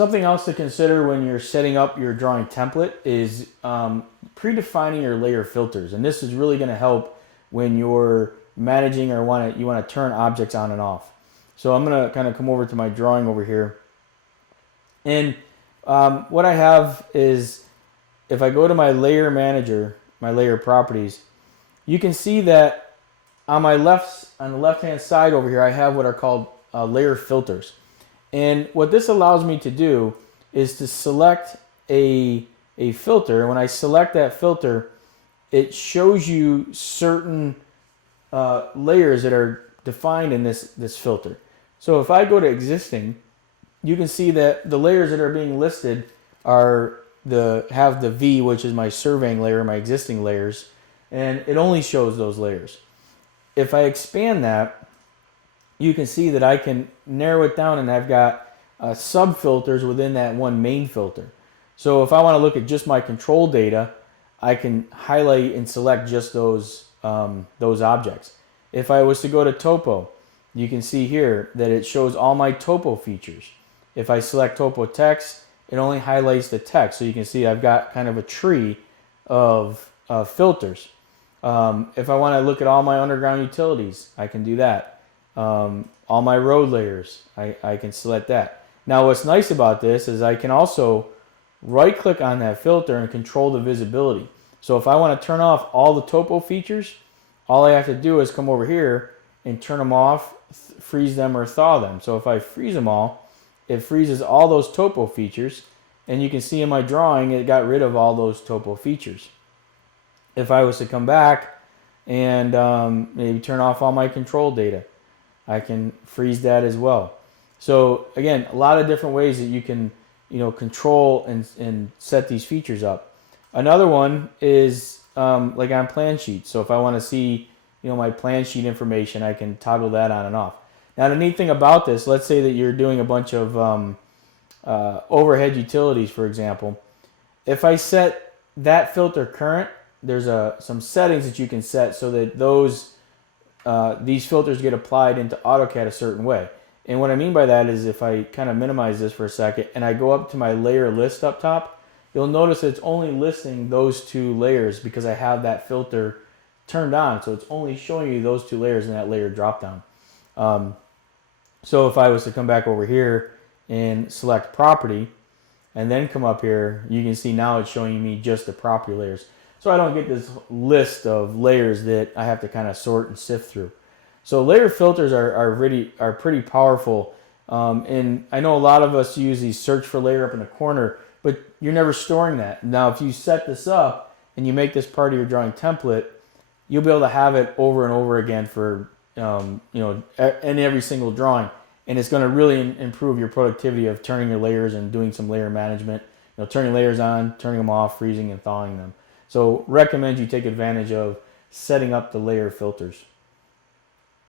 Something else to consider when you're setting up your drawing template is predefining your layer filters. And this is really going to help when you're managing or you want to turn objects on and off. So I'm going to kind of come over to my drawing over here. And what I have is, if I go to my layer manager, my layer properties, you can see that on the left-hand side over here, I have what are called layer filters. And what this allows me to do is to select a filter. And when I select that filter, it shows you certain layers that are defined in this filter. So if I go to existing, you can see that the layers that are being listed have the V, which is my surveying layer, my existing layers, and it only shows those layers. If I expand that, you can see that I can narrow it down, and I've got sub filters within that one main filter. So if I want to look at just my control data, I can highlight and select just those objects. If I was to go to topo, you can see here that it shows all my topo features. If I select topo text, it only highlights the text. So you can see I've got kind of a tree of filters. If I want to look at all my underground utilities, I can do that. All my road layers, I can select that. Now what's nice about this is I can also right click on that filter and control the visibility. So if I want to turn off all the topo features, all I have to do is come over here and turn them off, freeze them, or thaw them. So if I freeze them all, it freezes all those topo features, and you can see in my drawing it got rid of all those topo features. If I was to come back and maybe turn off all my control data, I can freeze that as well. So again, a lot of different ways that you can control and set these features up. Another one is like on plan sheets. So if I want to see my plan sheet information, I can toggle that on and off. Now the neat thing about this, let's say that you're doing a bunch of overhead utilities, for example. If I set that filter current, there's some settings that you can set so that these filters get applied into AutoCAD a certain way. And what I mean by that is, if I kind of minimize this for a second and I go up to my layer list up top, you'll notice it's only listing those two layers because I have that filter turned on. So it's only showing you those two layers in that layer dropdown. So if I was to come back over here and select property and then come up here, you can see now it's showing me just the property layers. So I don't get this list of layers that I have to kind of sort and sift through. So layer filters are pretty powerful. And I know a lot of us use these search for layer up in the corner, but you're never storing that. Now, if you set this up and you make this part of your drawing template, you'll be able to have it over and over again for in every single drawing, and it's going to really improve your productivity of turning your layers and doing some layer management. Turning layers on, turning them off, freezing and thawing them. So recommend you take advantage of setting up the layer filters.